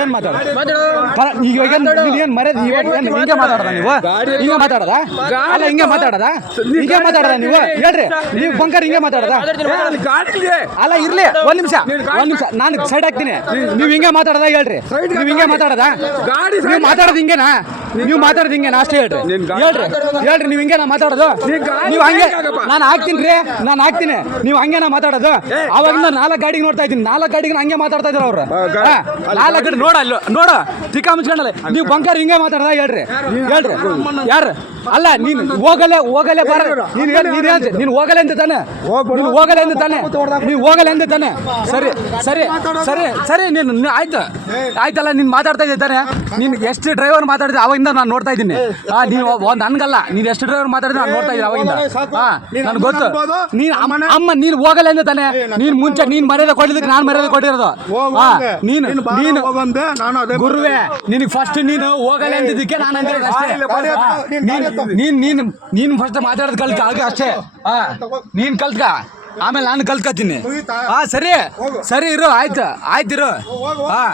ಏನ್ ಮಾತಾಡ? ಈಗ ಏನ್ ಮರ್ಯಾದೆ ಹಿಂಗೆ ಮಾತಾಡದ ನೀವು? ಹಿಂಗೆ ಮಾತಾಡದ? ಅಲ್ಲ ಹಿಂಗೆ ಮಾತಾಡದ? ಹಿಂಗೆ ಮಾತಾಡದ ನೀವು? ಹೇಳ್ರಿ. ನೀವು ಬಂಕರ್ ಹಿಂಗೆ ಮಾತಾಡದ? ಅಲ್ಲ ಇರ್ಲಿ. ಒಂದ್ ನಿಮಿಷ. ಒಂದ್ ನಿಮಿಷ. ನಾನು ಸೈಡ್ ಹಾಕ್ತೀನಿ. ನೀವು ಹಿಂಗೆ ಮಾತಾಡದ ಹೇಳ್ರಿ. ನೀವು ಹಿಂಗೆ ಮಾತಾಡದ? ನೀವು ಮಾತಾಡೋದು ಹಿಂಗೆನಾ? ನೀವು ಮಾತಾಡೋದು ಹಿಂಗೆ ಅಷ್ಟೇ ಹೇಳ್ರಿ. ಹೇಳ್ರಿ. ಹೇಳ್ರಿ ನೀವು ಹಿಂಗೆ ನಾ ಮಾತಾಡೋದು. ನೀವು ಹಂಗೆ ನಾನು ಹಾಕ್ತೀನಿ ರೀ ನಾನು ಹಾಕ್ತೀನಿ. ನೀವು ಹಂಗೆ ನಾ ಮಾತಾಡೋದು. ನಾನು ನಾಲ್ಕು ಗಾಡಿಗೆ ನೋಡ್ತಾ ಇದ್ದೀನಿ. ನಾಲ್ಕು ಗಾಡಿಗೆ ಹಂಗೆ ಮಾತಾಡ್ತಾ ಇದ್ರು ಅವ್ರು. ನಾಲ್ಕು ಗಾಡಿ ನೋಡ ಅಲ್ಲಿ ನೋಡ ತಿಕ್ಕ ಮುಚ್ಕೊಂಡಲ್ಲ. ನೀವು ಬಂಗಾರ ಹಿಂಗೆ ಮಾತಾಡ್ದ ಹೇಳ್ರಿ. ಹೇಳ್ರಿ. ಯಾರು? ಅಲ್ಲ ನೀನು ಹೋಗಲೇ ಹೋಗಲೇ ಬರ ನೀನು ಏನ್ ನೀನು ಏನ್ ನೀನು ಹೋಗಲೇ ಅಂತ ತಾನೆ. ನೀನು ಹೋಗಲೇ ಅಂತ ತಾನೆ. ನೀನ್ ಹೋಗಲೇ ಅಂತ ತಾನೆ. ಸರಿ ಸರಿ ಸರಿ ಸರಿ ನೀನು ನೀನು ಆಯ್ತು. ಆಯ್ತಲ್ಲ ನೀನು ಮಾತಾಡ್ತಾ ಇದ್ದೆ ತಾನೆ. ನೀನು ಎಷ್ಟು ಡ್ರೈವರ್ ಮಾತಾಡಿದ್ರೆ ಅವಾಗಿಂದ ನಾನು ನೋಡ್ತಾ ಇದ್ದೀನಿ. ಹಾ ನೀನು ಒಂದ್ ನನ್ಗಲ್ಲ ನೀನು ಎಷ್ಟು ಡ್ರೈವರ್ ಮಾತಾಡಿದ್ರೆ ನಾನು ನೋಡ್ತಾ ಇದ್ದೀನಿ ಅವಾಗಿಂದ. ಹಾ ನನಗೆ ಗೊತ್ತು. ನೀನು ಅಮ್ಮ ಅಮ್ಮ ನೀನು ಹೋಗಲ್ಲ ಅಂತ ತಾನೆ. ನೀನು ಮುಂಚೆ ನೀನು ಮರ್ಯಾದೆ ಕೊಟ್ಟಿದ್ದಕ್ಕೆ ನಾನು ಮರ್ಯಾದೆ ಕೊಟ್ಟಿರೋದು. ಹಾ ನೀನು ನೀನು ನಾನು ಗುರುವೆ ನಿನಗೆ ಫಸ್ಟ್ ನೀನು ಹೋಗಲೇ ಅಂತಿದ್ದಕ್ಕೆ ನಾನು ಅಂದಿರೋದು ಅಷ್ಟೇ. ನೀನ್- ನೀನ್ ನೀನ್ ನೀನ್ ಫಸ್ಟ್ ಮಾತಾಡೋದು ಕಲ್ತ ಆಗ ಅಷ್ಟೇ. ಹಾ ನೀನ್ ಕಲ್ತ್ಕ. ಆಮೇಲೆ ನಾನು ಕಲ್ತ್ಕತೀನಿ. ಹಾ ಸರಿ. ಸರಿ ಇರು ಆಯ್ತು ಆಯ್ತು ಇರು. ಹಾ